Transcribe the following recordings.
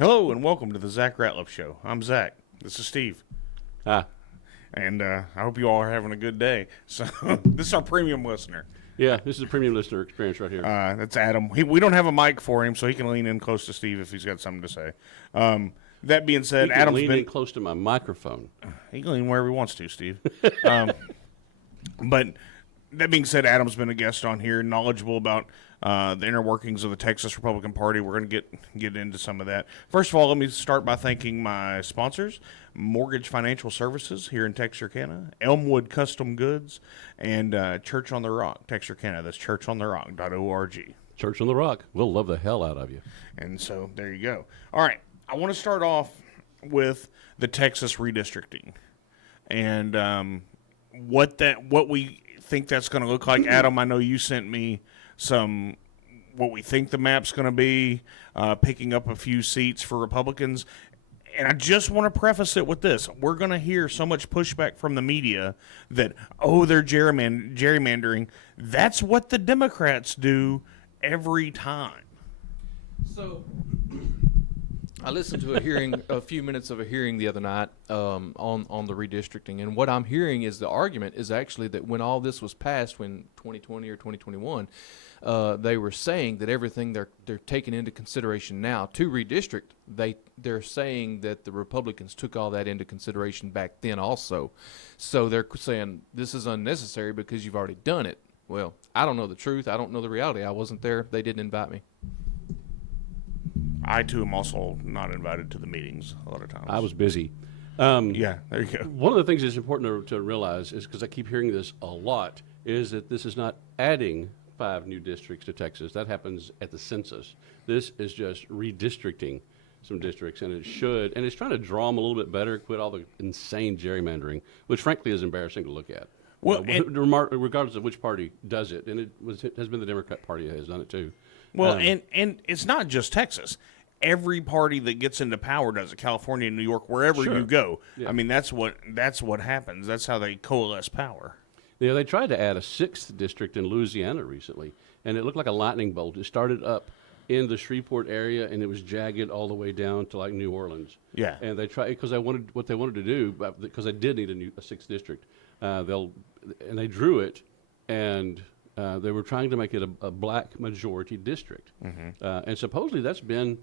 Hello and welcome to the Zach Ratliff Show. I'm Zach. This is Steve. And I hope you all are having a good day. So this is our premium listener. Yeah, this is a premium listener experience right here. That's Adam. We don't have a mic for him, so he can lean in close to Steve if he's got something to say. That being said, he can Adam's lean been in close to my microphone. He can lean wherever he wants to, Steve. But that being said, Adam's been a guest on here, knowledgeable about the inner workings of the Texas Republican Party. We're going to get into some of that. First of all, let me start by thanking my sponsors, Mortgage Financial Services here in Texarkana, Elmwood Custom Goods, and Church on the Rock, Texarkana. That's churchontherock.org. Church on the Rock. We'll love the hell out of you. And so there you go. All right. I want to start off with the Texas redistricting and what we think that's going to look like. Adam, I know you sent me what we think the map's going to be, picking up a few seats for Republicans. And I just want to preface it with this. We're going to hear so much pushback from the media that, they're gerrymandering. That's what the Democrats do every time. So I listened to a few minutes of a hearing the other night on the redistricting, and what I'm hearing is the argument is actually that when all this was passed, when 2020 or 2021, they were saying that everything they're taking into consideration now to redistrict, they're saying that the Republicans took all that into consideration back then also. So they're saying this is unnecessary because you've already done it. Well, I don't know the truth. I don't know the reality. I wasn't there. They didn't invite me. I, too, am also not invited to the meetings a lot of times. I was busy. Yeah, there you go. One of the things that's important to realize is, because I keep hearing this a lot, is that this is not adding 5 new districts to Texas. That happens at the census. This is just redistricting some districts, and it's trying to draw them a little bit better, quit all the insane gerrymandering, which frankly is embarrassing to look at. Well, regardless of which party does it, and it has been the Democrat Party that has done it too. Well, and it's not just Texas. Every party that gets into power does it. California, New York, wherever you go. Yeah. I mean, that's what happens. That's how they coalesce power. Yeah, they tried to add a 6th district in Louisiana recently, and it looked like a lightning bolt. It started up in the Shreveport area, and it was jagged all the way down to like New Orleans. Yeah, and they tried because what they wanted to do, because they did need a 6th district. They drew it, and they were trying to make it a black majority district, and supposedly that's been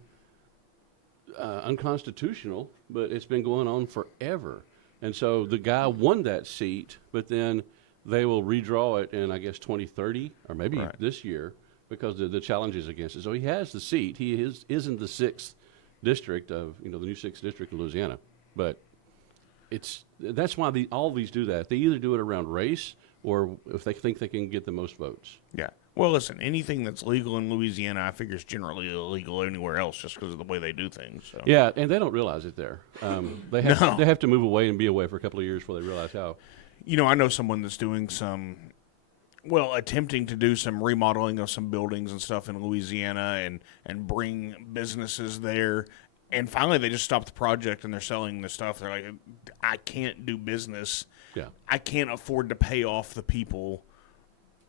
unconstitutional, but it's been going on forever. And so the guy won that seat, but then they will redraw it in, I guess, 2030 or maybe this year because the challenges against it. So he has the seat. He is in the 6th district of the new 6th district of Louisiana, but that's why all these do that. They either do it around race or if they think they can get the most votes. Yeah. Well, listen, anything that's legal in Louisiana, I figure is generally illegal anywhere else just because of the way they do things. So. Yeah, and they don't realize it there. They have to move away and be away for a couple of years before they realize how. I know someone that's doing attempting to do some remodeling of some buildings and stuff in Louisiana and bring businesses there. And finally, they just stopped the project and they're selling the stuff. They're like, I can't do business. Yeah. I can't afford to pay off the people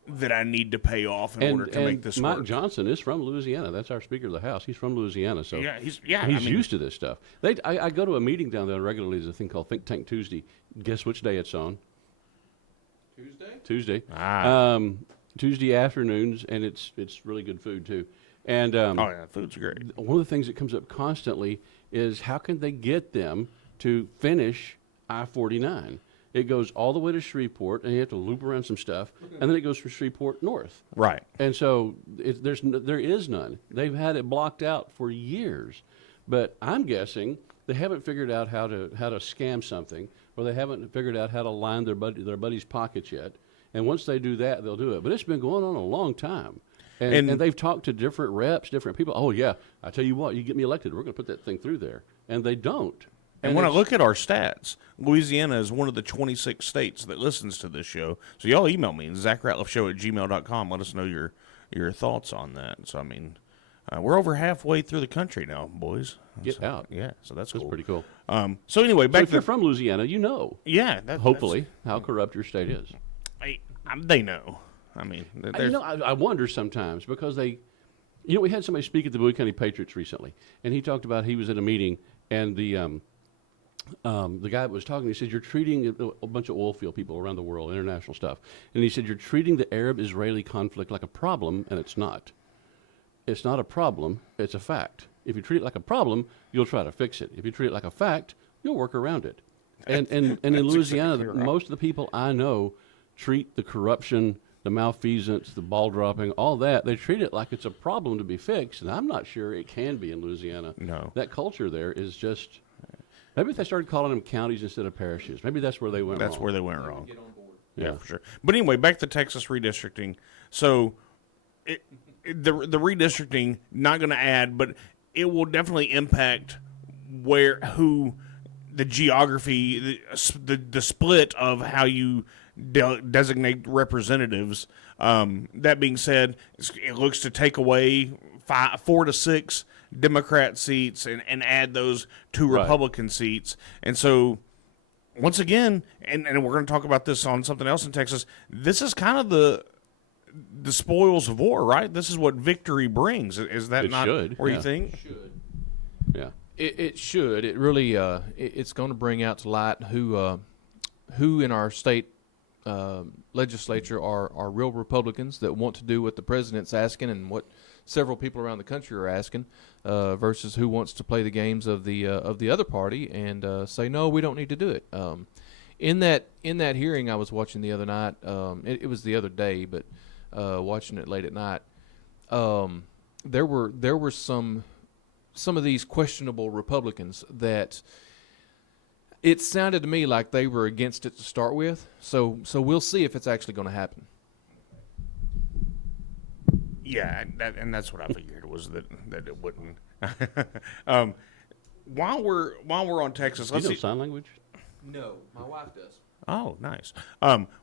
that I need to pay off in order to make this Mike work. Johnson is from Louisiana. That's our Speaker of the House. He's from Louisiana, so he's I mean, used to this stuff. I go to a meeting down there regularly. There's a thing called Think Tank Tuesday. Guess which day it's on? Tuesday. Tuesday afternoons, and it's really good food too. And food's great. One of the things that comes up constantly is how can they get them to finish I-49? It goes all the way to Shreveport, and you have to loop around some stuff, and then it goes from Shreveport north. Right. And so there is none. They've had it blocked out for years, but I'm guessing they haven't figured out how to scam something, or they haven't figured out how to line their buddies' pockets yet. And once they do that, they'll do it. But it's been going on a long time. And they've talked to different reps, different people. Oh, yeah, I tell you what, you get me elected, we're going to put that thing through there. And they don't. And when I look at our stats, Louisiana is one of the 26 states that listens to this show. So y'all email me, ZachRatliffShow@gmail.com. Let us know your thoughts on that. So, I mean, we're over halfway through the country now, boys. Get out. Yeah, so that's cool. Pretty cool. So anyway, back if you're from Louisiana, you know. Yeah. Hopefully, how corrupt your state is. They know. I mean, I wonder sometimes because we had somebody speak at the Bowie County Patriots recently, and he talked about he was at a meeting, and the guy that was talking, he said, you're treating a bunch of oil field people around the world, international stuff, and he said, you're treating the Arab-Israeli conflict like a problem, and it's not. It's not a problem, it's a fact. If you treat it like a problem, you'll try to fix it. If you treat it like a fact, you'll work around it. And in Louisiana, exactly right. most of the people I know treat the corruption, the malfeasance, the ball dropping, all that, they treat it like it's a problem to be fixed, and I'm not sure it can be in Louisiana. No. That culture there is just, maybe if they started calling them counties instead of parishes, maybe that's where they went wrong. That's where they went wrong. Get on board. Yeah, for sure. But anyway, back to Texas redistricting. So the redistricting, not going to add, but it will definitely impact the geography, the split of how you designate representatives. That being said, it looks to take away 4 to 6 Democrat seats and add those 2 Republican seats. And so, once again, and we're going to talk about this on something else in Texas, this is kind of the spoils of war, right? This is what victory brings. Is that not where you think? It should. Yeah. It should. It really. It's going to bring out to light who in our state legislature are real Republicans that want to do what the president's asking and what several people around the country are asking, versus who wants to play the games of the other party and say no, we don't need to do it. In that hearing I was watching the other night, it was the other day, but watching it late at night, there were some of these questionable Republicans that it sounded to me like they were against it to start with. So we'll see if it's actually going to happen. Yeah, that's what I figured was that it wouldn't. While we're on Texas, Do you know sign language? No, my wife does. Oh, nice.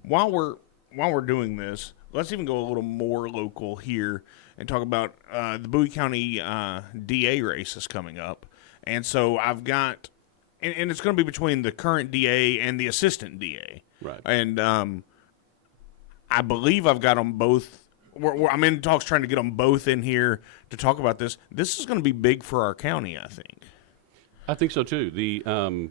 While we're doing this, let's even go a little more local here and talk about the Bowie County DA race is coming up, and so I've got, and it's going to be between the current DA and the assistant DA, Right. And I believe I've got them both. I'm in talks trying to get them both in here to talk about this. This is going to be big for our county, I think. I think so too.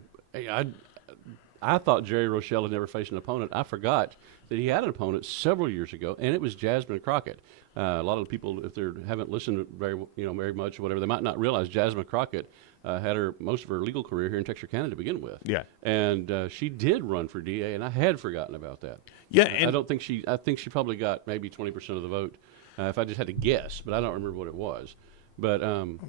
I thought Jerry Rochelle had never faced an opponent. I forgot that he had an opponent several years ago, and it was Jasmine Crockett. A lot of the people, if they haven't listened very much or whatever, they might not realize Jasmine Crockett had most of her legal career here in Texarkana to begin with. Yeah, and she did run for DA, and I had forgotten about that. Yeah, and I think she probably got maybe 20% of the vote, if I just had to guess, but I don't remember what it was. But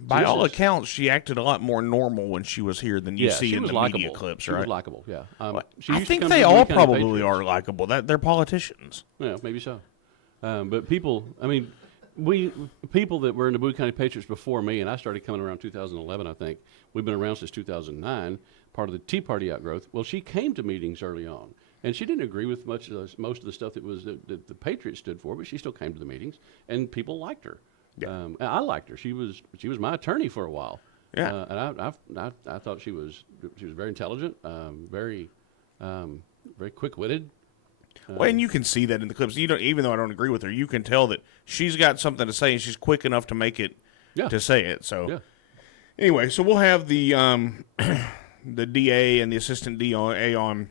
by all accounts, she acted a lot more normal when she was here than you see in the likable. media clips, She right? was likable, yeah. I think they all probably are likable. They're politicians. Yeah, maybe so. But people that were in the Bowie County Patriots before me, and I started coming around 2011, I think. We've been around since 2009, part of the Tea Party outgrowth. Well, she came to meetings early on, and she didn't agree with most of the stuff that the Patriots stood for, but she still came to the meetings, and people liked her. Yeah. And I liked her. She was my attorney for a while. Yeah. And I thought she was very intelligent, very quick-witted. Well, and you can see that in the clips. Even though I don't agree with her, you can tell that she's got something to say, and she's quick enough to make it to say it. So, anyway, so we'll have the the DA and the assistant DA on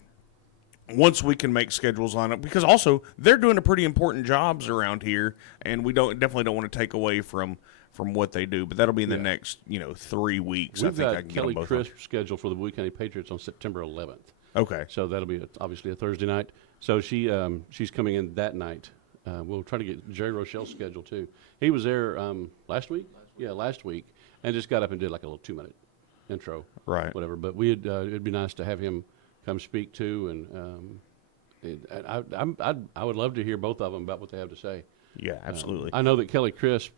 once we can make schedules line up, because also they're doing a pretty important jobs around here, and we definitely don't want to take away from what they do. But that'll be in the next 3 weeks. We've I think got I can Kelly get them both Crisp scheduled for the Bowie County Patriots on September 11th. Okay. So that'll be obviously a Thursday night. So she's coming in that night. We'll try to get Jerry Rochelle's schedule too. He was there last week. Yeah, last week, and just got up and did like a little 2-minute intro, right? Whatever. But it'd be nice to have him come speak too, and I would love to hear both of them about what they have to say. Yeah, absolutely. I know that Kelly Crisp,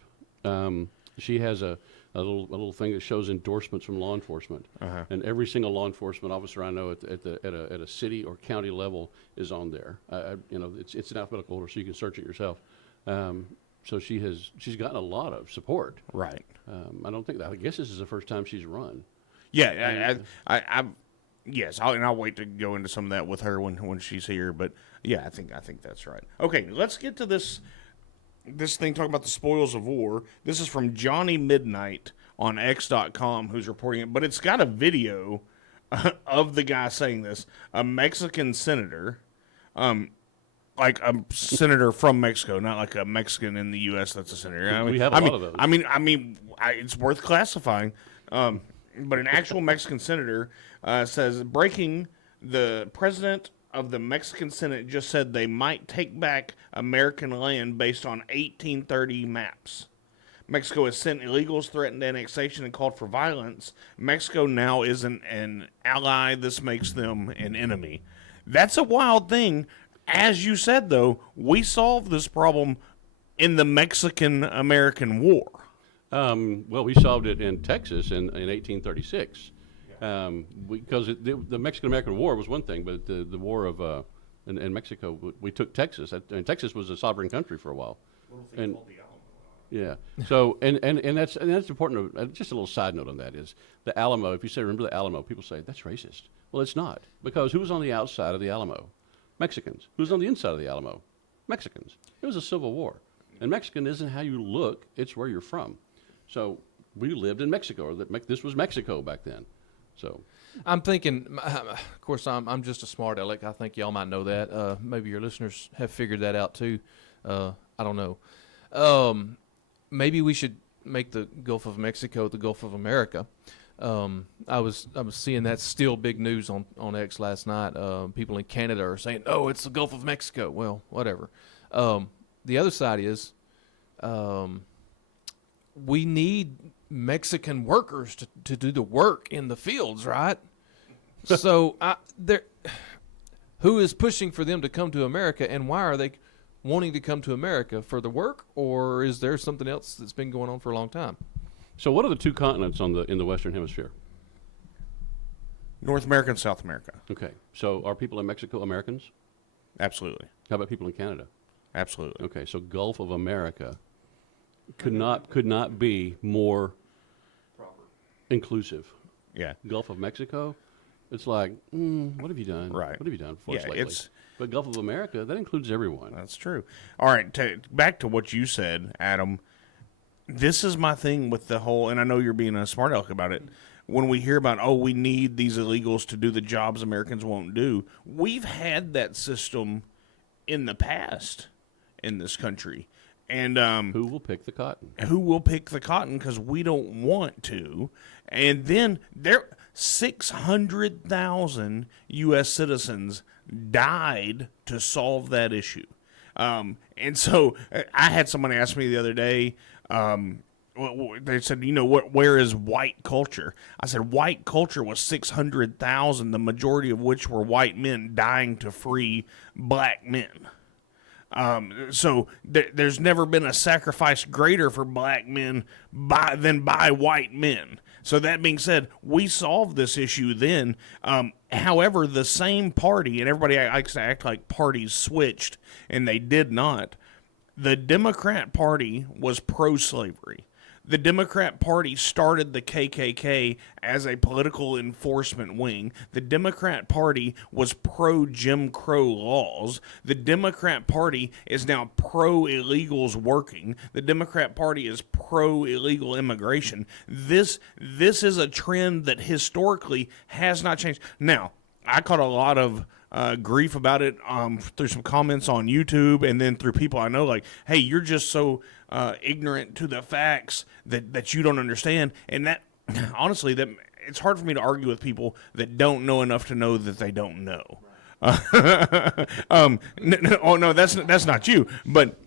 she has a little thing that shows endorsements from law enforcement, and every single law enforcement officer I know at a city or county level is on there. It's an alphabetical order, so you can search it yourself. So she's gotten a lot of support. Right. I guess this is the first time she's run. Yeah, yes, I'll wait to go into some of that with her when she's here. But yeah, I think that's right. Okay, let's get to this. this thing talking about the spoils of war. This is from Johnny Midnight on X.com who's reporting it, but it's got a video of the guy saying this. A Mexican senator, like a senator from Mexico, not like a Mexican in the U.S. that's a senator. I mean, We have a lot of those. It's worth classifying. But an actual Mexican senator says, breaking, the president of the Mexican Senate just said they might take back American land based on 1830 maps. Mexico has sent illegals, threatened annexation, and called for violence. Mexico now isn't an ally. This makes them an enemy. That's a wild thing. As you said, though, we solved this problem in the Mexican-American War. Well, we solved it in Texas in 1836. Because the Mexican-American War was one thing, but the war of in Mexico, we took Texas. And Texas was a sovereign country for a while. And yeah, so and that's important. Just a little side note on that is the Alamo. If you say remember the Alamo, people say that's racist. Well, it's not, because who was on the outside of the Alamo? Mexicans. Who's on the inside of the Alamo? Mexicans. It was a civil war, and Mexican isn't how you look; it's where you're from. So we lived in Mexico, or this was Mexico back then. So I'm thinking, of course, I'm just a smart aleck. I think y'all might know that. Maybe your listeners have figured that out too. I don't know. Maybe we should make the Gulf of Mexico the Gulf of America. I was seeing that still big news on X last night. People in Canada are saying, "Oh, it's the Gulf of Mexico." Well, whatever. The other side is, we need Mexican workers to do the work in the fields, right? So who is pushing for them to come to America, and why are they wanting to come to America, for the work, or is there something else that's been going on for a long time? So what are the two continents in the Western Hemisphere? North America and South America. Okay. So are people in Mexico Americans? Absolutely. How about people in Canada? Absolutely. Okay. So Gulf of America could not be more inclusive. Yeah. Gulf of Mexico, it's like, what have you done? Right. What have you done for us lately? It's But Gulf of America, that includes everyone. That's true. All right, back to what you said, Adam. This is my thing with the whole, and I know you're being a smart aleck about it. When we hear about, we need these illegals to do the jobs Americans won't do, we've had that system in the past in this country. And who will pick the cotton? Who will pick the cotton because we don't want to. And then 600,000 U.S. citizens died to solve that issue. And so I had somebody ask me the other day, they said, where is white culture? I said, white culture was 600,000, the majority of which were white men dying to free black men. So there's never been a sacrifice greater for black men than by white men. So that being said, we solved this issue then. However, the same party, and everybody likes to act like parties switched, and they did not. The Democrat Party was pro-slavery. The Democrat Party started the KKK as a political enforcement wing. The Democrat Party was pro-Jim Crow laws. The Democrat Party is now pro-illegals working. The Democrat Party is pro-illegal immigration. This is a trend that historically has not changed. Now, I caught a lot of grief about it through some comments on YouTube, and then through people I know, like, hey, you're just so ignorant to the facts that you don't understand. And that, honestly, that it's hard for me to argue with people that don't know enough to know that they don't know. No, that's not you. But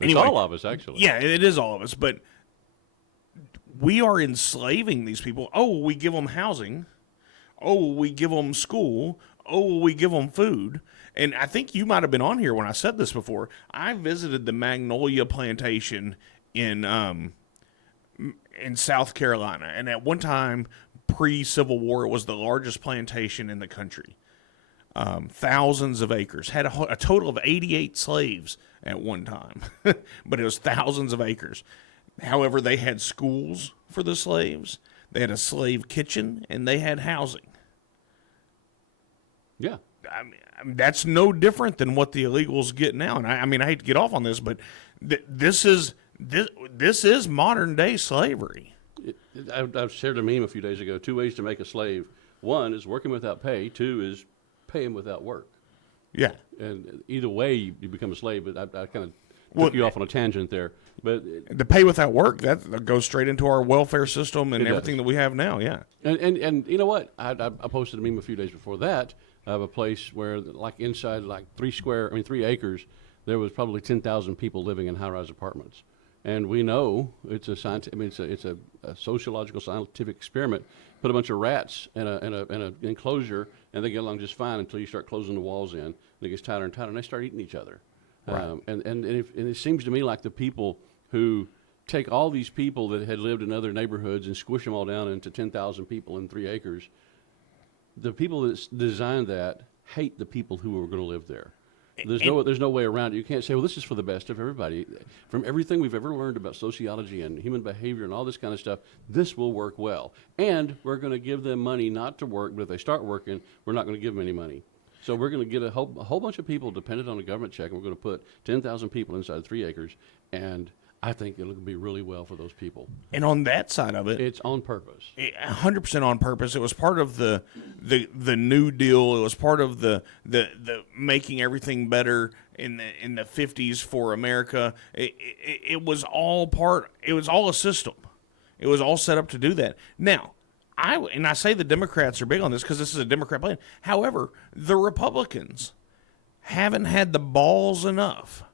anyway, it's all of us, actually. Yeah, it is all of us. But we are enslaving these people. Oh, we give them housing. Oh, we give them school. Oh, we give them food. And I think you might have been on here when I said this before. I visited the Magnolia Plantation in South Carolina. And at one time, pre-Civil War, it was the largest plantation in the country. Thousands of acres. Had a total of 88 slaves at one time. But it was thousands of acres. However, they had schools for the slaves. They had a slave kitchen, and they had housing. Yeah. that's no different than what the illegals get now. And I hate to get off on this, but this is modern day slavery. I've shared a meme a few days ago. 2 ways to make a slave. One is working without pay. 2 is paying without work. Yeah. And either way, you become a slave. But I kind of took you off on a tangent there. But the pay without work, that goes straight into our welfare system and everything that we have now. Yeah. And you know what? I posted a meme a few days before that of a place where, like inside, like 3 acres, there was probably 10,000 people living in high-rise apartments. And we know it's it's a sociological scientific experiment. Put a bunch of rats in an enclosure, and they get along just fine until you start closing the walls in. And it gets tighter and tighter, and they start eating each other. Right. And it seems to me like the people who take all these people that had lived in other neighborhoods and squish them all down into 10,000 people in 3 acres, the people that designed that hate the people who are going to live there. There's no way around it. You can't say, well, this is for the best of everybody. From everything we've ever learned about sociology and human behavior and all this kind of stuff, this will work well. And we're going to give them money not to work, but if they start working, we're not going to give them any money. So we're going to get a whole bunch of people dependent on a government check, and we're going to put 10,000 people inside 3 acres, and I think it'll be really well for those people. And on that side of it, it's on purpose. 100% on purpose. It was part of the New Deal. It was part of the making everything better in the 50s for America. It was all part. It was all a system. It was all set up to do that. Now, I say the Democrats are big on this because this is a Democrat plan. However, the Republicans haven't had the balls enough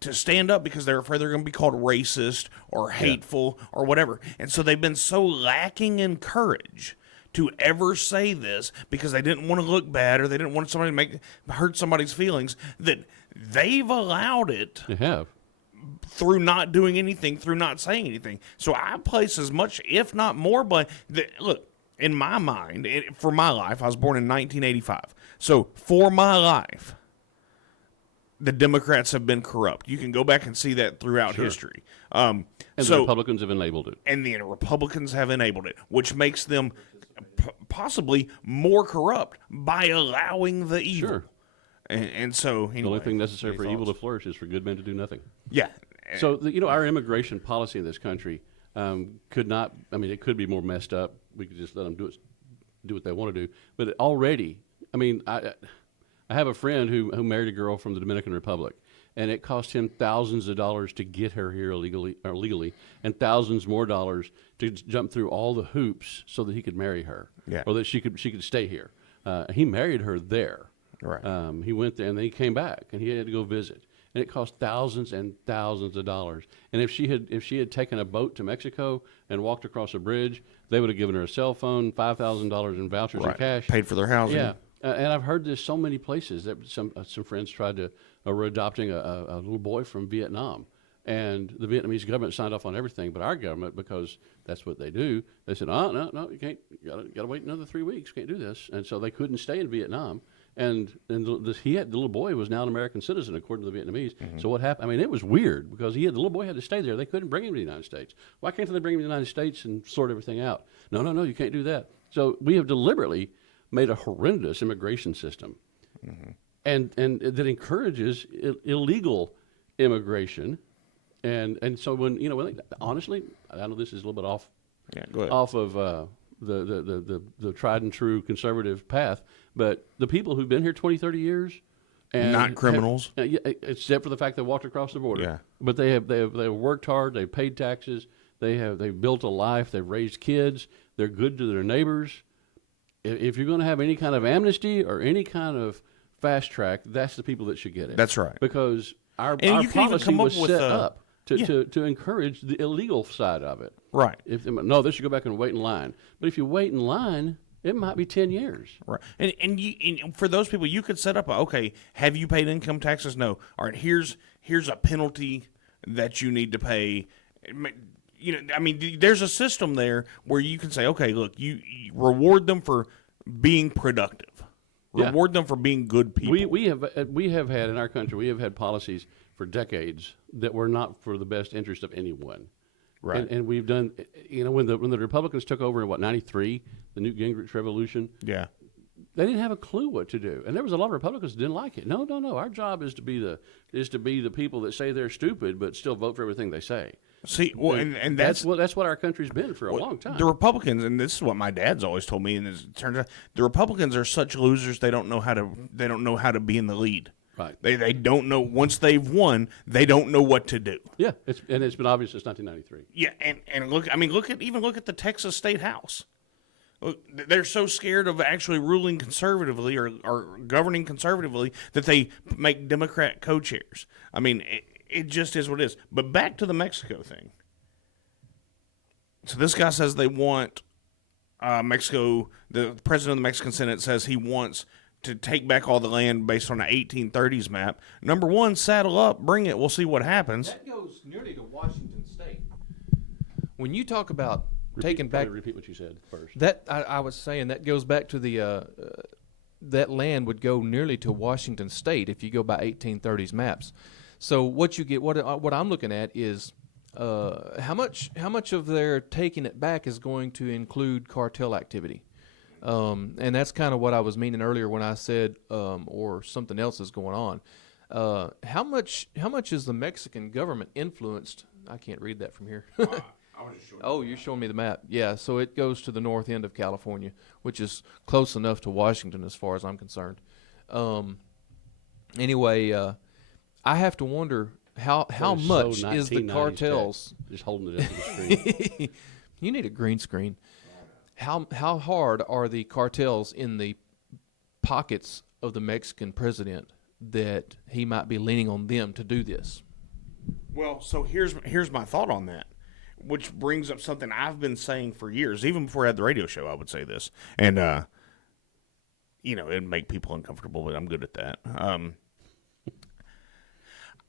to stand up because they're afraid they're going to be called racist or hateful or whatever. And so they've been so lacking in courage to ever say this because they didn't want to look bad or they didn't want somebody to hurt somebody's feelings that they've allowed it. They have. Through not doing anything, through not saying anything. So I place as much, if not more, but look, in my mind, for my life, I was born in 1985. So for my life, the Democrats have been corrupt. You can go back and see that throughout history. And the Republicans have enabled it. And the Republicans have enabled it, which makes them possibly more corrupt by allowing the evil. Sure. And so, anyway, the only thing necessary for evil to flourish is for good men to do nothing. Yeah. So, our immigration policy in this country could not, it could be more messed up. We could just let them do what they want to do. But already, I have a friend who married a girl from the Dominican Republic, and it cost him thousands of dollars to get her here legally, and thousands more dollars to jump through all the hoops so that he could marry her, or that she could stay here. He married her there. Right. He went there and then he came back and he had to go visit, and it cost thousands and thousands of dollars. And if she had taken a boat to Mexico and walked across a bridge, they would have given her a cell phone, $5,000 in vouchers and cash, paid for their housing. Yeah, and I've heard this so many places that some friends tried to were adopting a little boy from Vietnam, and the Vietnamese government signed off on everything, but our government, because that's what they do, they said, no, you can't. You got to wait another 3 weeks. Can't do this, and so they couldn't stay in Vietnam. And the little boy was now an American citizen according to the Vietnamese. Mm-hmm. So what happened? It was weird because the little boy had to stay there. They couldn't bring him to the United States. Why can't they bring him to the United States and sort everything out? No, you can't do that. So we have deliberately made a horrendous immigration system, and that encourages illegal immigration. And so when honestly, I know this is a little bit off. Yeah, go ahead. Off of the tried and true conservative path, but the people who've been here 20, 30 years, and not criminals, except for the fact they walked across the border. Yeah. But they have worked hard. They've paid taxes. They've built a life. They've raised kids. They're good to their neighbors. If you're going to have any kind of amnesty or any kind of fast track, that's the people that should get it. That's right. Because our policy was set up to encourage the illegal side of it. Right. They should go back and wait in line. But if you wait in line, it might be 10 years. Right. And for those people, you could set up have you paid income taxes? No. All right, here's a penalty that you need to pay. There's a system there where you can say, okay, look, you reward them for being productive. Reward them for being good people. We have had in our country, we have had policies for decades that were not for the best interest of anyone. Right. And we've done, when the Republicans took over in 93, the Newt Gingrich revolution. Yeah. they didn't have a clue what to do, and there was a lot of Republicans who didn't like it. No, our job is to be the people that say they're stupid but still vote for everything they say. See, well, and that's what our country's been for a long time. The Republicans, and this is what my dad's always told me, and it turns out the Republicans are such losers they don't know how to be in the lead. Right. They don't know, once they've won, they don't know what to do. Yeah, it's been obvious since 1993. Yeah, and look at the Texas State House. Look, they're so scared of actually ruling conservatively or governing conservatively that they make Democrat co-chairs. I mean, it just is what it is. But back to the Mexico thing. So this guy says they want Mexico. The president of the Mexican Senate says he wants to take back all the land based on an 1830s map. Number one, saddle up, bring it. We'll see what happens. That goes nearly to Washington State. When you talk about taking back, repeat what you said first. That I was saying that goes back to the that land would go nearly to Washington State if you go by 1830s maps. So what you get, what I'm looking at is how much of their taking it back is going to include cartel activity. And that's kind of what I was meaning earlier when I said, or something else is going on. How much is the Mexican government influenced? I can't read that from here. I was just showing You're showing me the map. Yeah, so it goes to the north end of California, which is close enough to Washington as far as I'm concerned. Anyway, I have to wonder how much so is the 1990s cartels. just holding it up to the screen. You need a green screen. How hard are the cartels in the pockets of the Mexican president that he might be leaning on them to do this? Well, so here's my thought on that, which brings up something I've been saying for years, even before I had the radio show. I would say this, and it'd make people uncomfortable, but I'm good at that.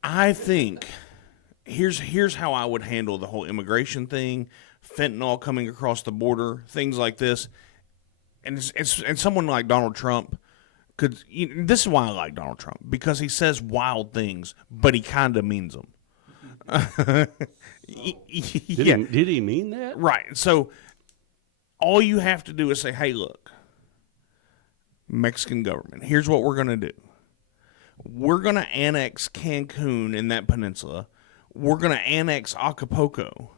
I think here's how I would handle the whole immigration thing, fentanyl coming across the border, things like this, and someone like Donald Trump could. This is why I like Donald Trump, because he says wild things, but he kind of means them. Did he mean that? Right. So all you have to do is say, "Hey, look, Mexican government, here's what we're going to do. We're going to annex Cancun in that peninsula. We're going to annex Acapulco.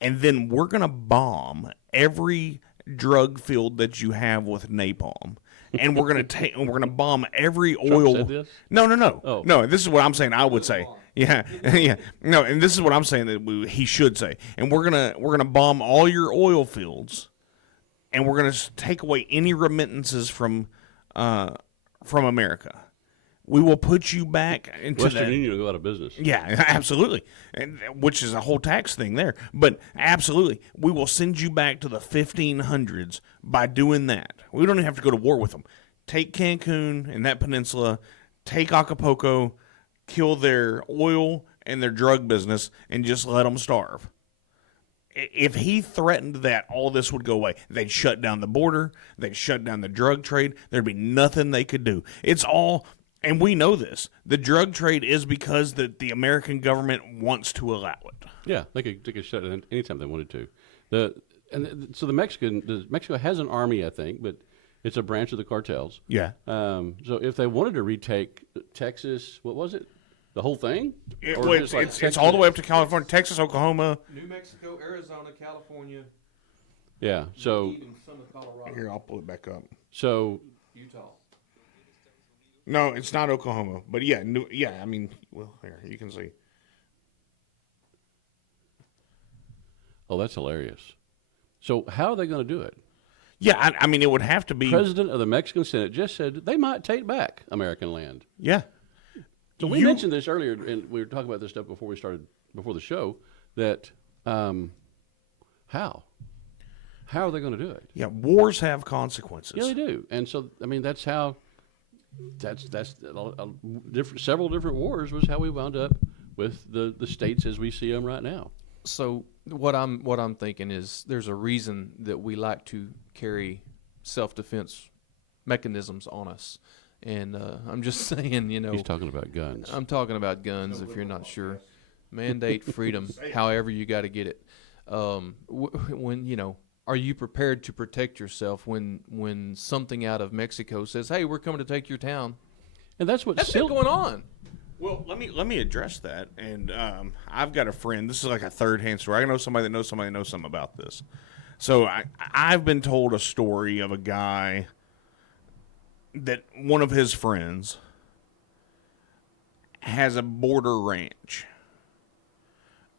And then we're going to bomb every drug field that you have with napalm. And we're going to bomb every oil." Trump said this? No. Oh. No, this is what I'm saying I would say. Yeah. Yeah. No, and this is what I'm saying that he should say. And we're going to bomb all your oil fields, and we're going to take away any remittances from America. We will put you back into Western Union will go out of business. Yeah, absolutely, and which is a whole tax thing there. But absolutely, we will send you back to the 1500s by doing that. We don't even have to go to war with them. Take Cancun and that peninsula, take Acapulco, kill their oil and their drug business, and just let them starve. If he threatened that all this would go away, they'd shut down the border, they'd shut down the drug trade, there'd be nothing they could do. It's all... And we know this. The drug trade is because the American government wants to allow it. Yeah, they could shut it anytime they wanted to. So Mexico has an army, I think, but it's a branch of the cartels. Yeah. So if they wanted to retake Texas, what was it? The whole thing? It's all the way up to California, Texas, Oklahoma. New Mexico, Arizona, California. Yeah. So Even some of Colorado. Here, I'll pull it back up. So Utah. No, it's not Oklahoma, but yeah, I mean, well, here you can see. Oh, that's hilarious. So how are they going to do it? Yeah, I mean, it would have to be. President of the Mexican Senate just said they might take back American land. Yeah. So we mentioned this earlier, and we were talking about this stuff before the show. That how are they going to do it? Yeah, wars have consequences. Yeah, they do, and so I mean that's how. Several different wars was how we wound up with the states as we see them right now. So what I'm thinking is there's a reason that we like to carry self-defense mechanisms on us, and I'm just saying, He's talking about guns. I'm talking about guns. If you're not sure, mandate freedom. However you got to get it. When are you prepared to protect yourself when something out of Mexico says, "Hey, we're coming to take your town"? And that's what's That's still still going on. Well, let me address that. And I've got a friend. This is like a third-hand story. I know somebody that knows somebody that knows something about this. So I've been told a story of a guy that one of his friends has a border ranch.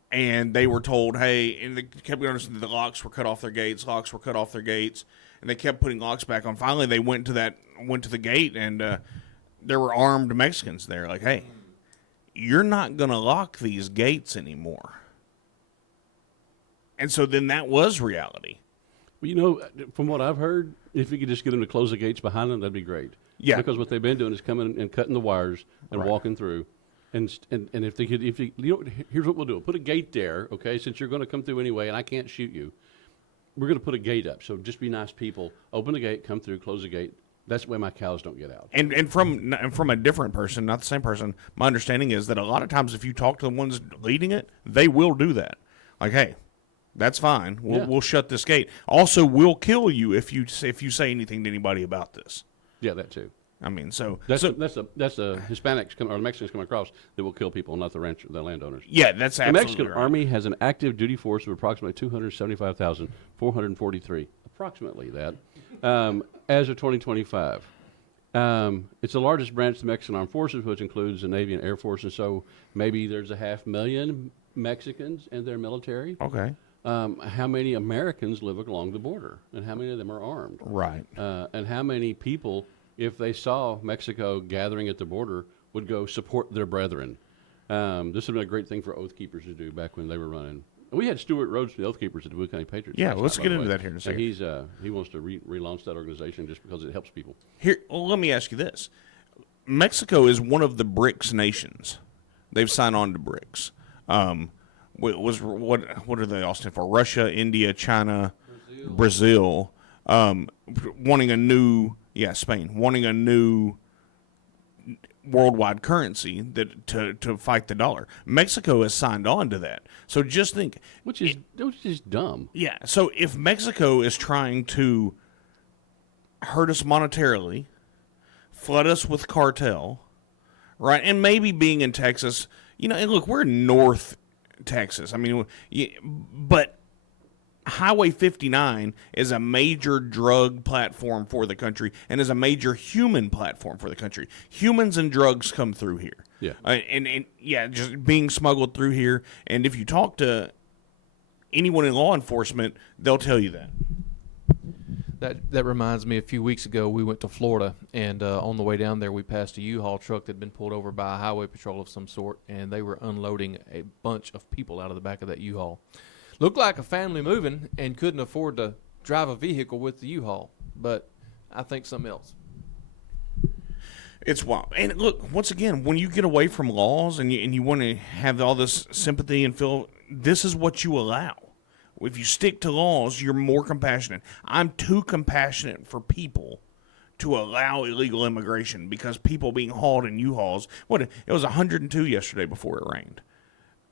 And they were told, hey, and they kept noticing that the locks were cut off their gates, and they kept putting locks back on. Finally, they went to the gate, and there were armed Mexicans there. Like, hey, you're not going to lock these gates anymore. And so then that was reality. Well, from what I've heard, if you could just get them to close the gates behind them, that'd be great. Yeah. Because what they've been doing is coming and cutting the wires and walking through. And if they could, here's what we'll do. We'll put a gate there, okay, since you're going to come through anyway and I can't shoot you. We're going to put a gate up. So just be nice people. Open the gate, come through, close the gate. That's the way my cows don't get out. And from a different person, not the same person, my understanding is that a lot of times if you talk to the ones leading it, they will do that. Like, hey, that's fine. We'll shut this gate. Also, we'll kill you if you say anything to anybody about this. Yeah, that too. I mean, that's the Hispanics or the Mexicans come across that will kill people, not the landowners. Yeah, that's absolutely The Mexican right. Army has an active duty force of approximately 275,443, approximately that, as of 2025. It's the largest branch of the Mexican Armed Forces, which includes the Navy and Air Force, and so maybe there's 500,000 Mexicans in their military. Okay. How many Americans live along the border, and how many of them are armed? Right. And how many people, if they saw Mexico gathering at the border, would go support their brethren? This would have been a great thing for Oath Keepers to do back when they were running. We had Stuart Rhodes from the Oath Keepers at the Wood County Patriots. Yeah, let's get into that here in a second. And he wants to relaunch that organization just because it helps people. Here, well, let me ask you this: Mexico is one of the BRICS nations. They've signed on to BRICS. What are they all stand for? Russia, India, China, Brazil, wanting a new Spain wanting a new worldwide currency that to fight the dollar. Mexico has signed on to that. So just think, which is dumb. Yeah. So if Mexico is trying to hurt us monetarily, flood us with cartel, right, and maybe being in Texas, and look, we're North Texas. I mean, but Highway 59 is a major drug platform for the country and is a major human platform for the country. Humans and drugs come through here. Yeah. And just being smuggled through here. And if you talk to anyone in law enforcement, they'll tell you that. That reminds me, a few weeks ago we went to Florida, and on the way down there we passed a U-Haul truck that had been pulled over by a highway patrol of some sort, and they were unloading a bunch of people out of the back of that U-Haul. Looked like a family moving and couldn't afford to drive a vehicle with the U-Haul, but I think something else. It's wild. And look, once again, when you get away from laws and you want to have all this sympathy and feel, this is what you allow. If you stick to laws, you're more compassionate. I'm too compassionate for people to allow illegal immigration because people being hauled in U-Hauls. It was 102 yesterday before it rained.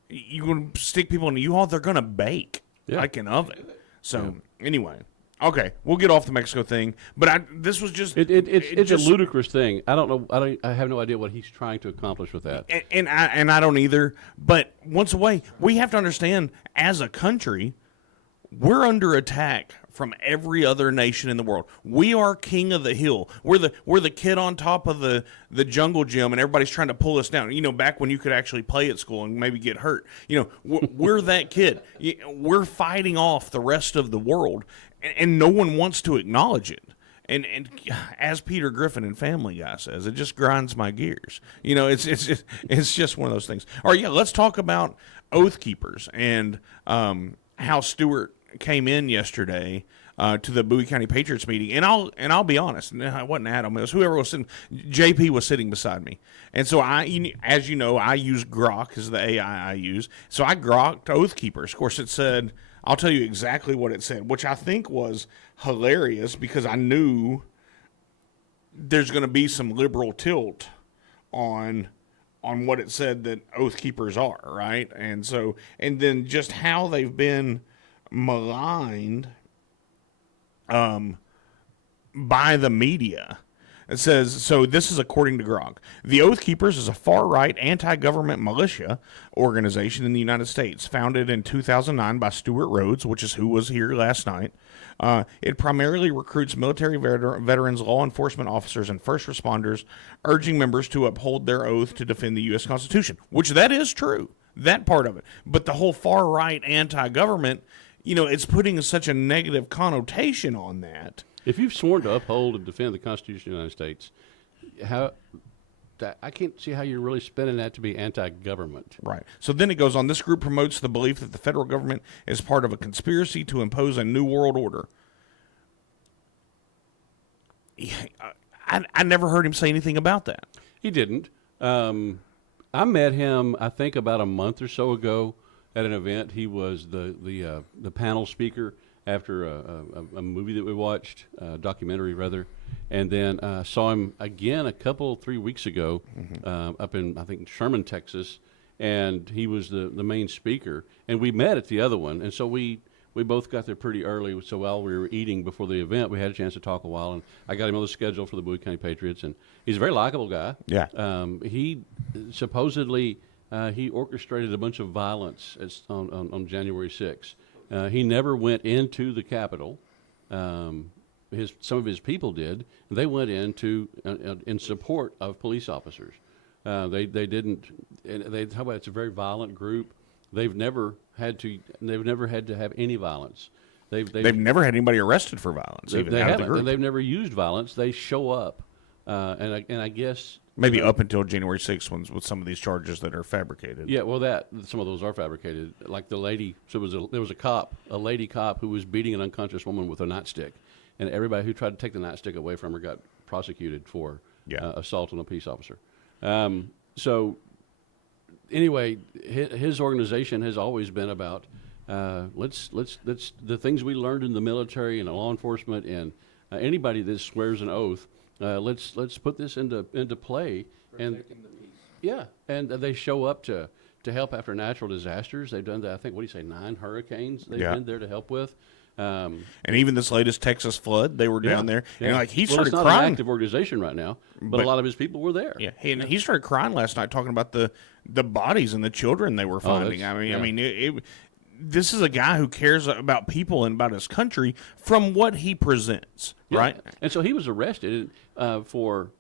You're going to stick people in a U-Haul, they're going to bake like an oven. So anyway, okay, we'll get off the Mexico thing. But this was just it's a ludicrous thing. I don't know. I have no idea what he's trying to accomplish with that. And I don't either. But once away, we have to understand as a country, we're under attack from every other nation in the world. We are king of the hill. We're the kid on top of the jungle gym, and everybody's trying to pull us down. Back when you could actually play at school and maybe get hurt. We're that kid. We're fighting off the rest of the world, and no one wants to acknowledge it. And as Peter Griffin in Family Guy says, it just grinds my gears. It's just one of those things. All right, let's talk about Oath Keepers and how Stewart came in yesterday to the Bowie County Patriots meeting, and I'll be honest, it wasn't Adam, it was whoever was sitting. JP was sitting beside me, and so as you know, I use Grok as the AI I use. So I grokked Oath Keepers. Of course, it said, I'll tell you exactly what it said, which I think was hilarious because I knew there's going to be some liberal tilt on what it said that Oath Keepers are, right? And then just how they've been maligned by the media. It says, so this is according to Grog. The Oath Keepers is a far-right anti-government militia organization in the United States, founded in 2009 by Stuart Rhodes, which is who was here last night. It primarily recruits military veterans, law enforcement officers, and first responders, urging members to uphold their oath to defend the U.S. Constitution, which that is true, that part of it. But the whole far-right anti-government, it's putting such a negative connotation on that. If you've sworn to uphold and defend the Constitution of the United States, I can't see how you're really spinning that to be anti-government. Right. So then it goes on. This group promotes the belief that the federal government is part of a conspiracy to impose a new world order. I never heard him say anything about that. He didn't. I met him, I think, about a month or so ago at an event. He was the panel speaker after a movie that we watched, documentary rather, and then saw him again 3 weeks ago up in, I think, Sherman, Texas, and he was the main speaker. And we met at the other one, and so we both got there pretty early, so while we were eating before the event, we had a chance to talk a while, and I got him on the schedule for the Bowie County Patriots, and he's a very likable guy. Yeah. He supposedly, he orchestrated a bunch of violence on January 6th. He never went into the Capitol. Some of his people did. And they went in support of police officers. They didn't. They talk about it's a very violent group. They've never had to have any violence. They've never had anybody arrested for violence. They haven't, and they've never used violence. They show up, and I guess. Maybe up until January 6th ones with some of these charges that are fabricated. Yeah, well, some of those are fabricated. Like the lady, so there was a lady cop who was beating an unconscious woman with a nightstick, and everybody who tried to take the nightstick away from her got prosecuted for assault on a peace officer. So anyway, his organization has always been about let's the things we learned in the military and law enforcement and anybody that swears an oath. Let's put this into play. Protecting the peace. Yeah, and they show up to help after natural disasters. They've done that. I think 9 hurricanes they've been there to help with. And even this latest Texas flood, they were down there. Yeah. And he started it's not crying. An active organization right now, but a lot of his people were there. Yeah, he started crying last night talking about the bodies and the children they were finding. This is a guy who cares about people and about his country from what he presents, right? And so he was arrested for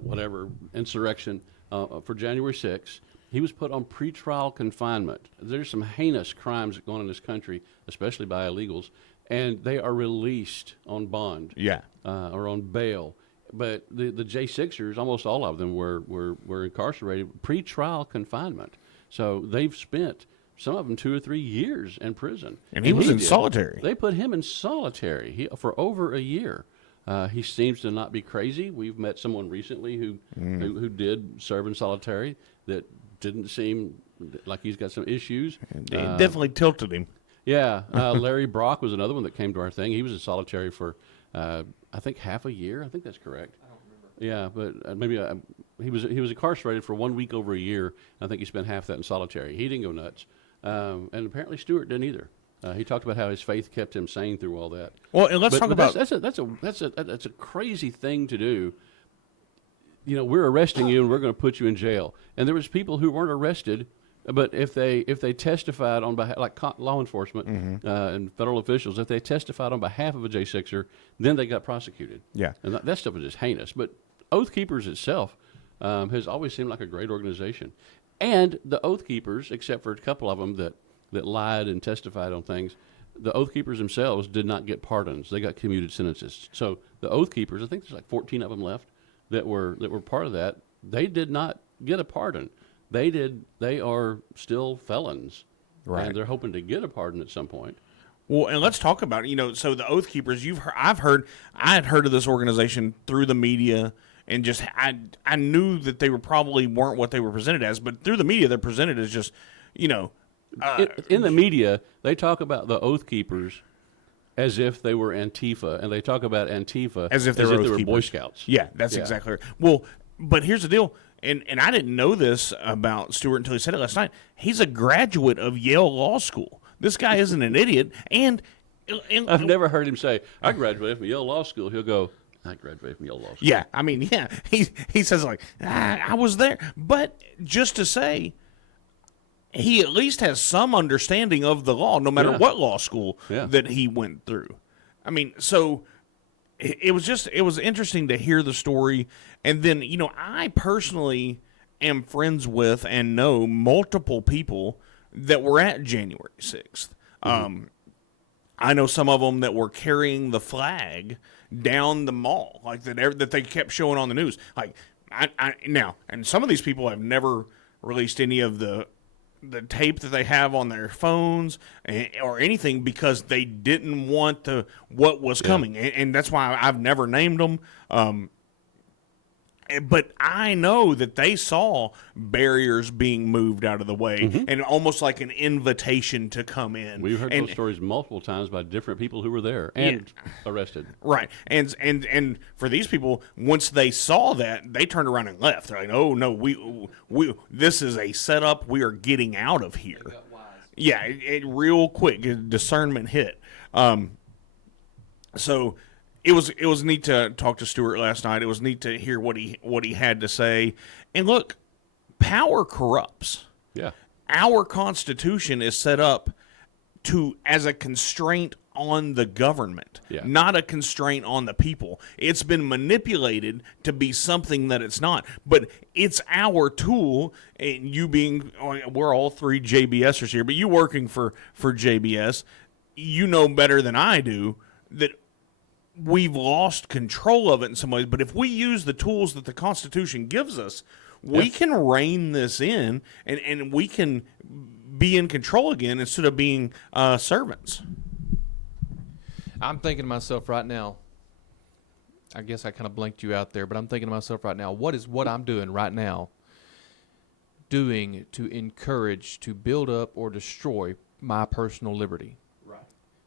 whatever insurrection for January 6th. He was put on pretrial confinement. There's some heinous crimes going on in this country, especially by illegals, and they are released on bond, or on bail. But the J6ers, almost all of them were incarcerated, pretrial confinement. So they've spent, some of them, 2 or 3 years in prison. And he was in solitary. They put him in solitary for over a year. He seems to not be crazy. We've met someone recently who did serve in solitary that didn't seem like he's got some issues. It definitely tilted him. Yeah. Larry Brock was another one that came to our thing. He was in solitary for, I think, half a year. I think that's correct. I don't remember. Yeah, but maybe he was incarcerated for 1 week over a year. I think he spent half that in solitary. He didn't go nuts. And apparently Stewart didn't either. He talked about how his faith kept him sane through all that. Well, and let's talk about that's a crazy thing to do. We're arresting you and we're going to put you in jail. And there was people who weren't arrested, but if they testified on behalf, like law enforcement and federal officials, if they testified on behalf of a J6er, then they got prosecuted. Yeah, and that stuff is just heinous. But Oath Keepers itself has always seemed like a great organization. And the Oath Keepers, except for a couple of them that lied and testified on things, the Oath Keepers themselves did not get pardons. They got commuted sentences. So the Oath Keepers, I think there's like 14 of them left that were part of that. They did not get a pardon. They are still felons. Right. And they're hoping to get a pardon at some point. Well, and let's talk about it. So the Oath Keepers, I had heard of this organization through the media. And just I knew that they probably weren't what they were presented as, but through the media they're presented as just, in the media they talk about the Oath Keepers as if they were Antifa, and they talk about Antifa as if they were Boy Scouts. Yeah, that's exactly right. Well, but here's the deal, and I didn't know this about Stewart until he said it last night. He's a graduate of Yale Law School. This guy isn't an idiot, and I've never heard him say, I graduated from Yale Law School. He'll go, I graduated from Yale Law School. Yeah, I mean, yeah, he says like, I was there, but just to say, he at least has some understanding of the law, no matter what law school that he went through. I mean, so it was interesting to hear the story, and then I personally am friends with and know multiple people that were at January 6th. I know some of them that were carrying the flag down the mall, like that they kept showing on the news. Like now, and some of these people have never released any of the tape that they have on their phones or anything because they didn't want what was coming, and that's why I've never named them. But I know that they saw barriers being moved out of the way and almost like an invitation to come in. We've heard those stories multiple times by different people who were there and arrested. Right. And for these people, once they saw that, they turned around and left. They're like, "Oh no, we this is a setup. We are getting out of here." Yeah, it real quick discernment hit. So it was neat to talk to Stuart last night. It was neat to hear what he had to say. And look, power corrupts. Yeah. Our Constitution is set up as a constraint on the government, not a constraint on the people. It's been manipulated to be something that it's not. But it's our tool, and we're all three JBSers here, but you working for JBS, you know better than I do that we've lost control of it in some ways, but if we use the tools that the Constitution gives us, we can rein this in, and we can be in control again instead of being servants. I'm thinking to myself right now, I guess I kind of blanked you out there, but I'm thinking to myself right now, what is what I'm doing right now doing to encourage, to build up or destroy my personal liberty?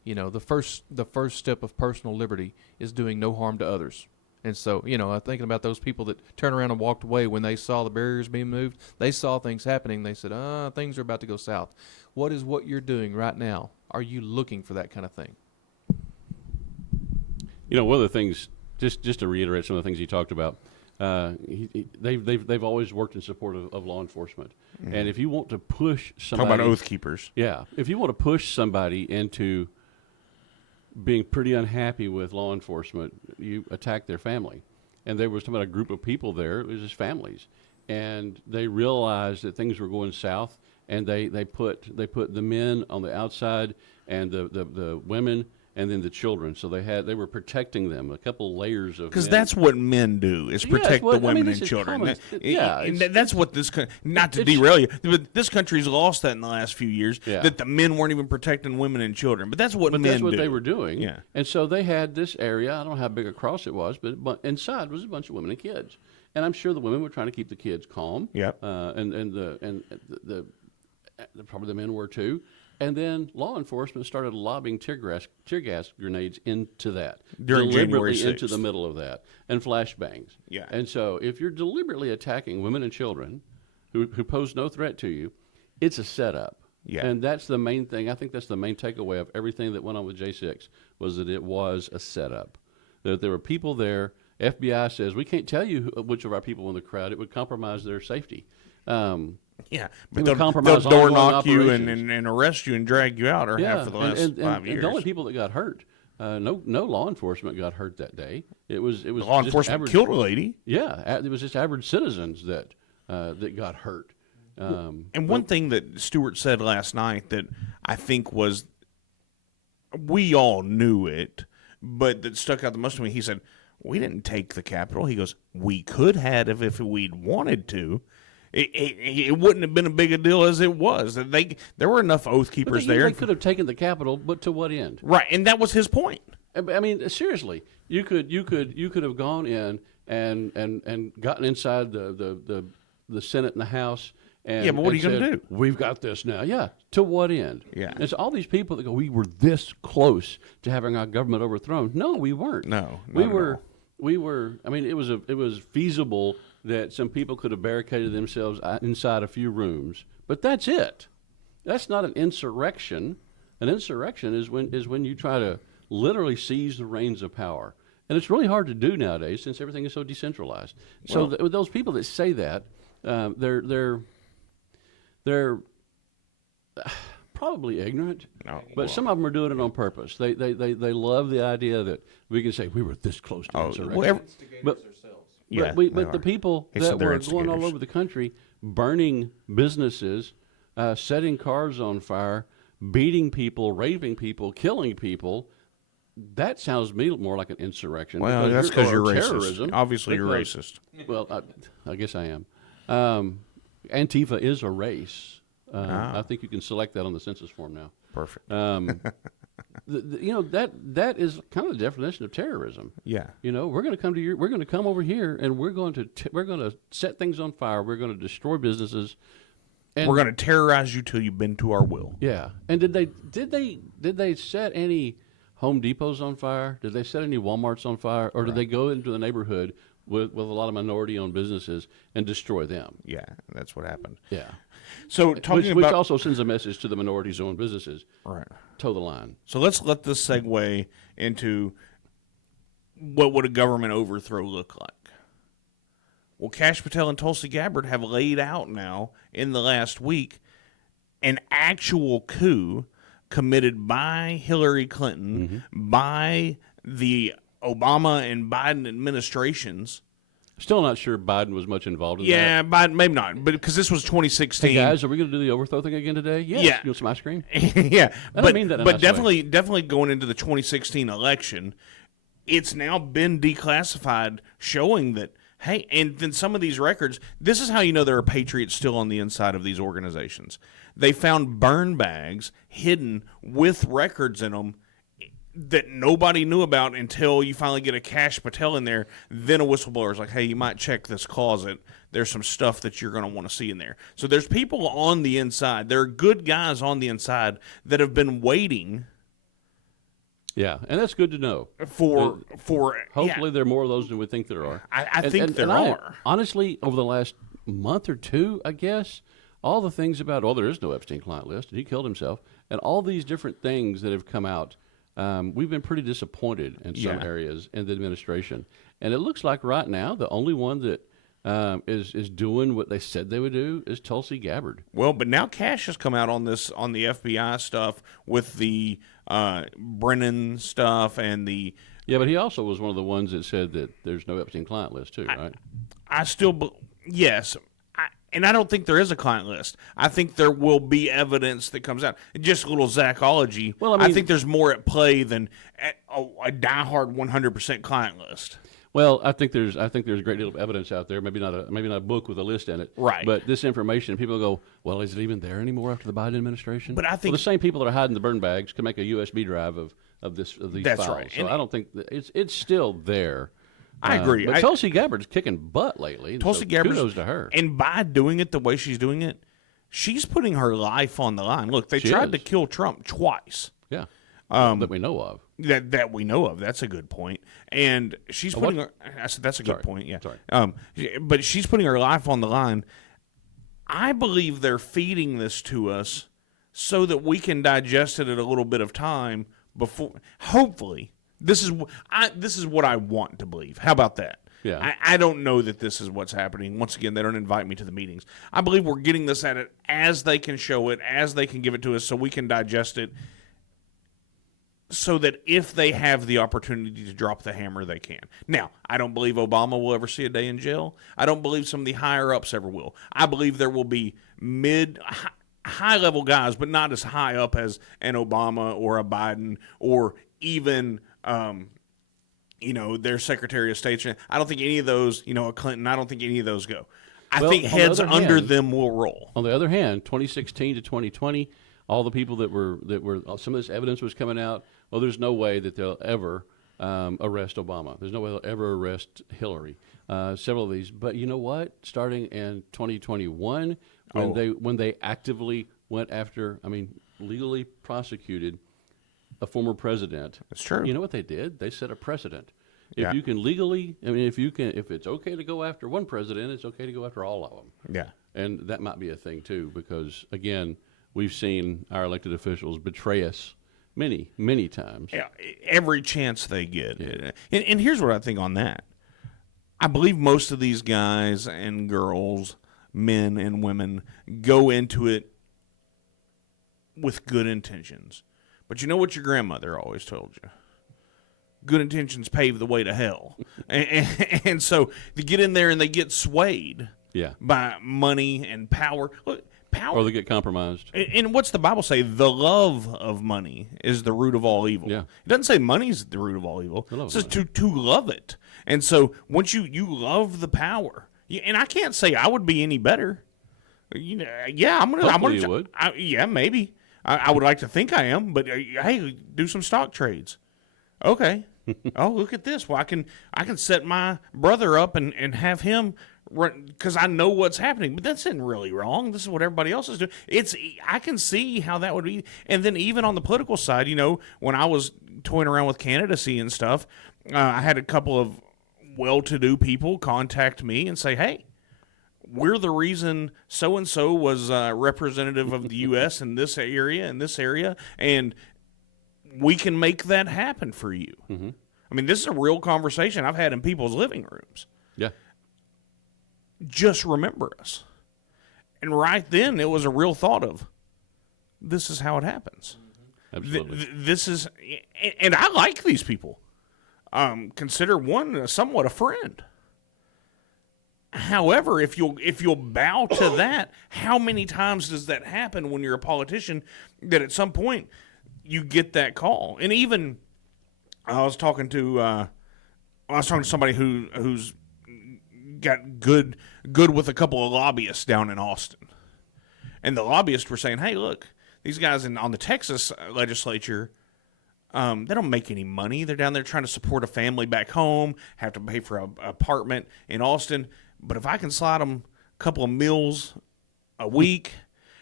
The first step of personal liberty is doing no harm to others. And so, I'm thinking about those people that turned around and walked away when they saw the barriers being moved. They saw things happening. They said, things are about to go south. What is what you're doing right now? Are you looking for that kind of thing? One of the things, just to reiterate some of the things he talked about, they've always worked in support of law enforcement. And if you want to push somebody... Talk about oath keepers. Yeah. If you want to push somebody into being pretty unhappy with law enforcement, you attack their family. And there was about a group of people there, it was just families. And they realized that things were going south, and they put the men on the outside and the women and then the children. So they were protecting them, a couple layers of. Because that's what men do, is protect the women and children. That's what this not to derail you, but this country's lost that in the last few years. That the men weren't even protecting women and children, but that's what men do. That's what they were doing. Yeah. And so they had this area. I don't know how big across it was, but inside was a bunch of women and kids. And I'm sure the women were trying to keep the kids calm. Yep. And probably the men were too. And then law enforcement started lobbing tear gas grenades into that. During January 6th. Into the middle of that. And flashbangs. Yeah. And so if you're deliberately attacking women and children who pose no threat to you, it's a setup. Yeah. And that's the main thing. I think that's the main takeaway of everything that went on with J6 was that it was a setup. That there were people there. FBI says, we can't tell you which of our people in the crowd. It would compromise their safety. Yeah, but they'll door knock you and arrest you and drag you out, or have for the last 5 years. And the only people that got hurt, no law enforcement got hurt that day. It was the law enforcement killed a lady. Yeah, it was just average citizens that got hurt. And one thing that Stewart said last night that I think was, we all knew it, but that stuck out the most to me. He said, "We didn't take the Capitol." He goes, "We could have if we'd wanted to." It wouldn't have been a big a deal as it was. There were enough oath keepers there. They could have taken the Capitol, but to what end? Right, and that was his point. I mean, seriously, you could have gone in and gotten inside the Senate and the House. But what are you going to do? We've got this now. Yeah, to what end? Yeah, it's all these people that go, we were this close to having our government overthrown. No, we weren't. No, we were. I mean, it was feasible that some people could have barricaded themselves inside a few rooms, but that's it. That's not an insurrection. An insurrection is when you try to literally seize the reins of power. And it's really hard to do nowadays since everything is so decentralized. So those people that say that, they're probably ignorant, but some of them are doing it on purpose. They love the idea that we can say we were this close to insurrection. But the people that were going all over the country, burning businesses, setting cars on fire, beating people, raping people, killing people, that sounds to me more like an insurrection. Well, that's because you're terrorism. racist. Obviously, you're racist. Well, I guess I am. Antifa is a race. I think you can select that on the census form now. Perfect. That is kind of the definition of terrorism. Yeah. We're going to come over here, and we're going to set things on fire. We're going to destroy businesses. And we're going to terrorize you till you bend to our will. Yeah. And did they set any Home Depots on fire? Did they set any Walmarts on fire? Or did they go into the neighborhood with a lot of minority-owned businesses and destroy them? Yeah, that's what happened. Yeah. So which also sends a message to the minorities-owned businesses. Right. Toe the line. So let's let this segue into what would a government overthrow look like. Well, Kash Patel and Tulsi Gabbard have laid out now in the last week an actual coup committed by Hillary Clinton, by the Obama and Biden administrations. Still not sure Biden was much involved in that. Yeah, Biden, maybe not, but because this was 2016. Hey guys, are we going to do the overthrow thing again today? Yes. Yeah. You want some ice cream? Yeah, I don't mean that in a but nice definitely, definitely going into the 2016 election, it's now been declassified, showing that, hey, and then some of these records, this is how you know there are patriots still on the inside of these organizations. They found burn bags hidden with records in them that nobody knew about until you finally get a Kash Patel in there. Then a whistleblower is like, hey, you might check this closet. There's some stuff that you're going to want to see in there. So there's people on the inside. There are good guys on the inside that have been waiting. Yeah, and that's good to know. For hopefully there are more of those than we think there are. I think there are. Honestly, over the last month or two, I guess, all the things about, there is no Epstein client list, and he killed himself, and all these different things that have come out, we've been pretty disappointed in some areas in the administration. And it looks like right now the only one that is doing what they said they would do is Tulsi Gabbard. Well, but now Kash has come out on the FBI stuff with the Brennan stuff and the... Yeah, but he also was one of the ones that said that there's no Epstein client list too, right? Yes. And I don't think there is a client list. I think there will be evidence that comes out. Just a little Zachology. Well, I think there's more at play than a diehard 100% client list. Well, I think there's a great deal of evidence out there. Maybe not a book with a list in it. Right. But this information, people go, well, is it even there anymore after the Biden administration? But I think the same people that are hiding the burn bags can make a USB drive of these that's files. Right. So and I don't think it's still there. I agree. But Tulsi Gabbard's kicking butt lately. Tulsi Gabbard, kudos to her. And by doing it the way she's doing it, she's putting her life on the line. Look, they tried to kill Trump twice. Yeah. That we know of. That we know of. That's a good point. And she's putting her. I said that's a good point. Yeah. Sorry. But she's putting her life on the line. I believe they're feeding this to us so that we can digest it at a little bit of time before. Hopefully, this is what I want to believe. How about that? Yeah. I don't know that this is what's happening. Once again, they don't invite me to the meetings. I believe we're getting this at it as they can show it, as they can give it to us, so we can digest it. So that if they have the opportunity to drop the hammer, they can. Now, I don't believe Obama will ever see a day in jail. I don't believe some of the higher-ups ever will. I believe there will be high-level guys, but not as high up as an Obama or a Biden or even, their Secretary of State. I don't think any of those, a Clinton, I don't think any of those go. I think heads under them will roll. On the other hand, 2016 to 2020, all the people that were some of this evidence was coming out. Well, there's no way that they'll ever arrest Obama. There's no way they'll ever arrest Hillary. Several of these, but you know what? Starting in 2021, when they actively went after, legally prosecuted a former president. That's true. You know what they did? They set a precedent. Yeah. If you can legally, if it's okay to go after one president, it's okay to go after all of them. Yeah. And that might be a thing too, because again, we've seen our elected officials betray us many, many times. Yeah, every chance they get. Yeah. And here's what I think on that. I believe most of these guys and girls, men and women, go into it with good intentions. But you know what your grandmother always told you? Good intentions pave the way to hell. and so they get in there and they get swayed by money and power. Look, power. Or they get compromised. And what's the Bible say? The love of money is the root of all evil. Yeah. It doesn't say money's the root of all evil. It says to love it. And so once you love the power, and I can't say I would be any better. You know, yeah, I'm gonna. You would. Yeah, maybe. I would like to think I am, but hey, do some stock trades. Okay. Oh, look at this. Well, I can set my brother up and have him run because I know what's happening. But that's not really wrong. This is what everybody else is doing. I can see how that would be. And then even on the political side, you know, when I was toying around with candidacy and stuff, I had a couple of well-to-do people contact me and say, hey, we're the reason so-and-so was representative of the U.S. in this area, and we can make that happen for you. Mm-hmm. I mean, this is a real conversation I've had in people's living rooms. Yeah. Just remember us. And right then, it was a real thought of, this is how it happens. Absolutely. This is, and I like these people. Consider one somewhat a friend. However, if you'll bow to that, how many times does that happen when you're a politician that at some point you get that call? And even I was talking to somebody who's got good with a couple of lobbyists down in Austin, and the lobbyists were saying, "Hey, look, these guys on the Texas legislature." They don't make any money. They're down there trying to support a family back home, have to pay for an apartment in Austin. But if I can slide them a couple of meals a week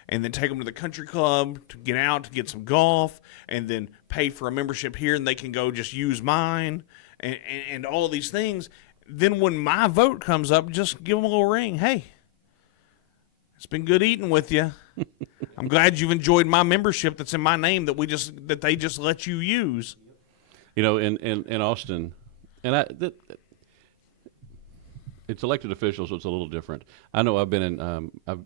and then take them to the country club to get out to get some golf and then pay for a membership here and they can go just use mine and all of these things, then when my vote comes up, just give them a little ring. Hey, it's been good eating with you. I'm glad you've enjoyed my membership that's in my name that they just let you use. You know, in Austin, and it's elected officials, so it's a little different. I know I've been in. I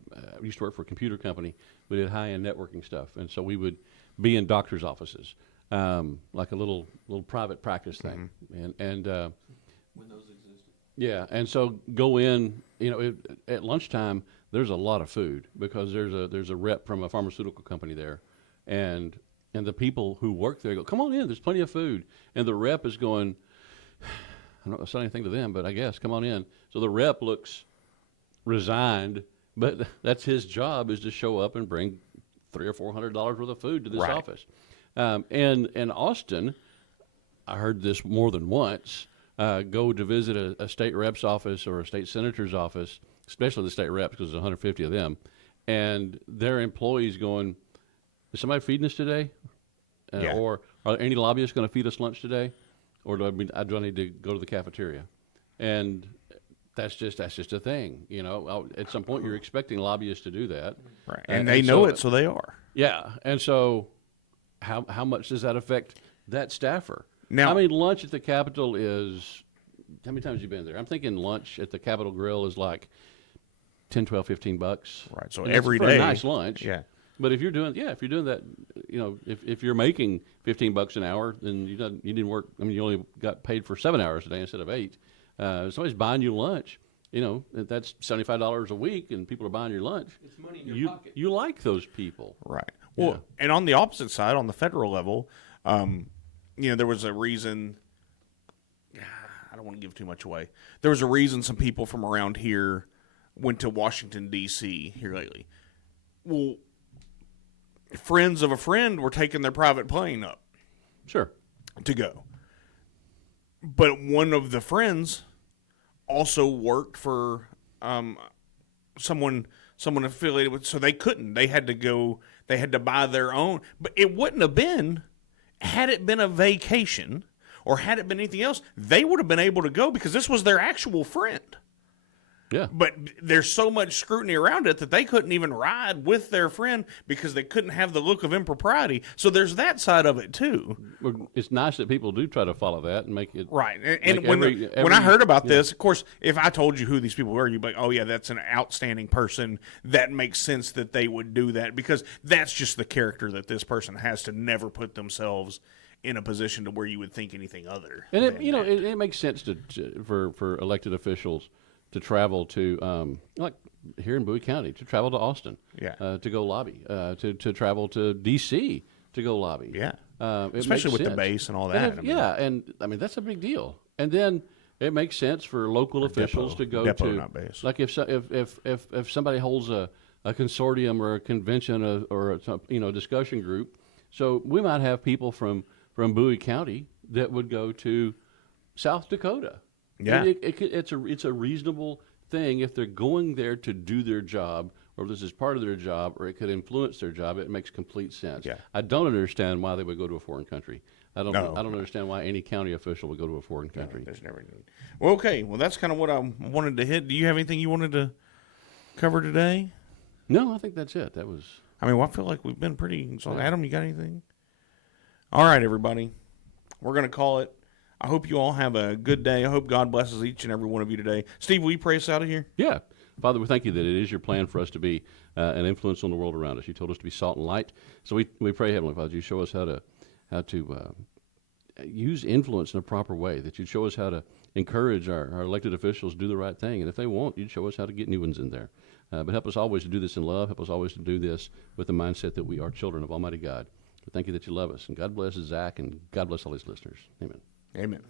used to work for a computer company. We did high-end networking stuff, and so we would be in doctors' offices, like a little private practice thing, and When those existed. Yeah, and so go in. You know, at lunchtime. There's a lot of food because there's a rep from a pharmaceutical company there, and the people who work there go, come on in, there's plenty of food, and the rep is going, I'm not saying anything to them, but I guess come on in. So the rep looks resigned, but that's his job is to show up and bring $300 or $400 worth of food to this office. And in Austin, I heard this more than once. Go to visit a state rep's office or a state senator's office, especially the state reps because there's 150 of them, and their employees going, is somebody feeding us today? Or are any lobbyists going to feed us lunch today? Or do I need to go to the cafeteria? And that's just a thing. You know, at some point you're expecting lobbyists to do that. Right. And they know it, so they are. Yeah. And so how much does that affect that staffer? Now, I mean, lunch at the Capitol is, how many times have you been there? I'm thinking lunch at the Capitol Grill is like $10, $12, $15. Right. So and every for day. a nice lunch. Yeah. But if you're doing that, you know, if you're making $15 an hour, then you didn't work. I mean, you only got paid for 7 hours a day instead of 8. Somebody's buying you lunch. You know, that's $75 a week, and people are buying your lunch. It's money in your pocket. You like those people, right? Well, and on the opposite side, on the federal level, you know, there was a reason. I don't want to give too much away. There was a reason some people from around here went to Washington, D.C. here lately. Well, friends of a friend were taking their private plane up. Sure. To go. But one of the friends also worked for someone affiliated with, so they couldn't. They had to go, they had to buy their own. But it wouldn't have been, had it been a vacation or had it been anything else, they would have been able to go because this was their actual friend. Yeah. But there's so much scrutiny around it that they couldn't even ride with their friend because they couldn't have the look of impropriety. So there's that side of it too. Well, it's nice that people do try to follow that and make it Right. And make when I heard about this, of course, if I told you who these people were, you'd be like, oh, yeah, that's an outstanding person. That makes sense that they would do that because that's just the character that this person has to never put themselves in a position to where you would think anything other. And than that. it makes sense for elected officials to travel to like here in Bowie County to travel to Austin, to go lobby, to travel to D.C. to go lobby, especially with the base and all that. And I mean that's a big deal. And then it makes sense for local officials to go depot, to, not base. like if somebody holds a consortium or a convention or a discussion group, so we might have people from Bowie County that would go to South Dakota. Yeah, it's a reasonable thing if they're going there to do their job, or if this is part of their job, or it could influence their job. It makes complete sense. Yeah. I don't understand why they would go to a foreign country. I don't understand why any county official would go to a foreign country. There's never need. Well, okay. Well, that's kind of what I wanted to hit. Do you have anything you wanted to cover today? No, I think that's it. That was. I mean, well, I feel like we've been pretty. So, Adam, you got anything? All right, everybody. We're gonna call it. I hope you all have a good day. I hope God blesses each and every one of you today. Steve, will you pray us out of here? Yeah. Father, we thank you that it is your plan for us to be an influence on the world around us. You told us to be salt and light. So we pray, Heavenly Father, you show us how to use influence in a proper way, that you'd show us how to encourage our elected officials to do the right thing. And if they won't, you'd show us how to get new ones in there. But help us always to do this in love. Help us always to do this with the mindset that we are children of Almighty God. We thank you that you love us. And God bless Zach, and God bless all his listeners. Amen. Amen.